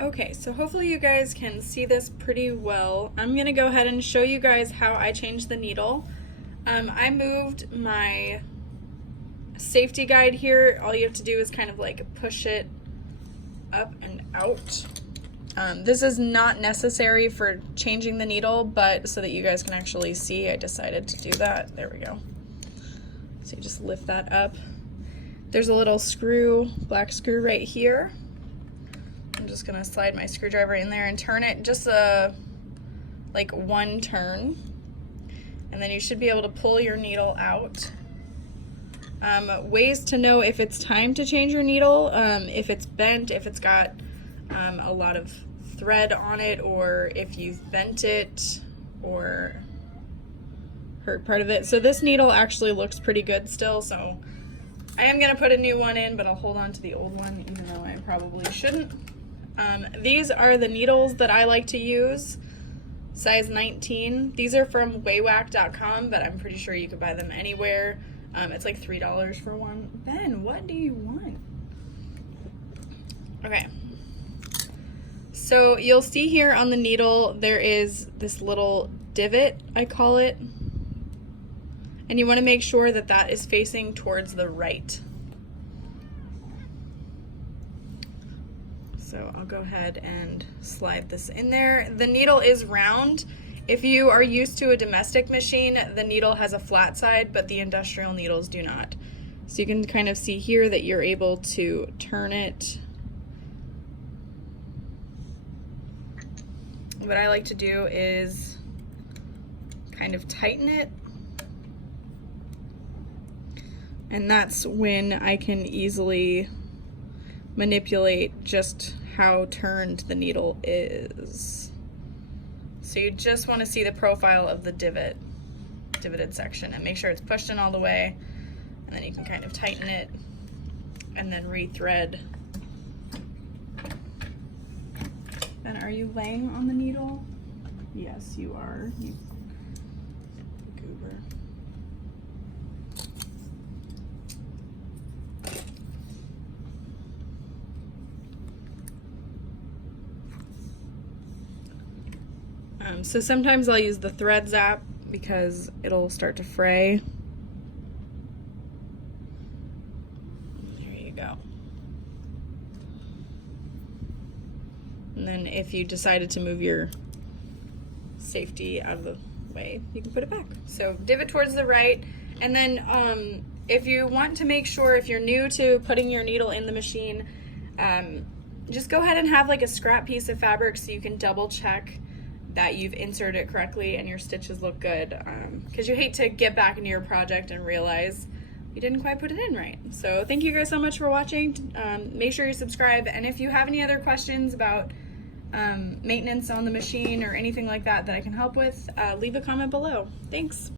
Okay, so hopefully you guys can see this pretty well. I'm gonna go ahead and show you guys how I changed the needle. I moved my safety guide here. All you have to do is kind of like push it up and out. This is not necessary for changing the needle, but so that you guys can actually see, I decided to do that. There we go. So you just lift that up. There's a little screw, black screw right here. I'm just gonna slide my screwdriver in there and turn it just like one turn. And then you should be able to pull your needle out. Ways to know if it's time to change your needle, if it's bent, if it's got a lot of thread on it, or if you've bent it or hurt part of it. So this needle actually looks pretty good still, so I am gonna put a new one in, but I'll hold on to the old one even though I probably shouldn't. These are the needles that I like to use, size 19. These are from waywack.com, but I'm pretty sure you could buy them anywhere. It's like $3 for one. Ben, what do you want? Okay. So you'll see here on the needle, there is this little divot, I call it. And you want to make sure that that is facing towards the right. So I'll go ahead and slide this in there. The needle is round. If you are used to a domestic machine, the needle has a flat side, but the industrial needles do not. So you can kind of see here that you're able to turn it. What I like to do is kind of tighten it. And that's when I can easily manipulate just how turned the needle is. So you just want to see the profile of the divoted section, and make sure it's pushed in all the way, and then you can kind of tighten it and then rethread. And are you laying on the needle? Yes, you are. You goober. So sometimes I'll use the thread zap because it'll start to fray. There you go. And then if you decided to move your safety out of the way, you can put it back. So divot towards the right. And then if you want to make sure, if you're new to putting your needle in the machine, just go ahead and have like a scrap piece of fabric so you can double check that you've inserted it correctly and your stitches look good, because you hate to get back into your project and realize you didn't quite put it in right. So thank you guys so much for watching. Make sure you subscribe, and if you have any other questions about maintenance on the machine or anything like that that I can help with, leave a comment below. Thanks.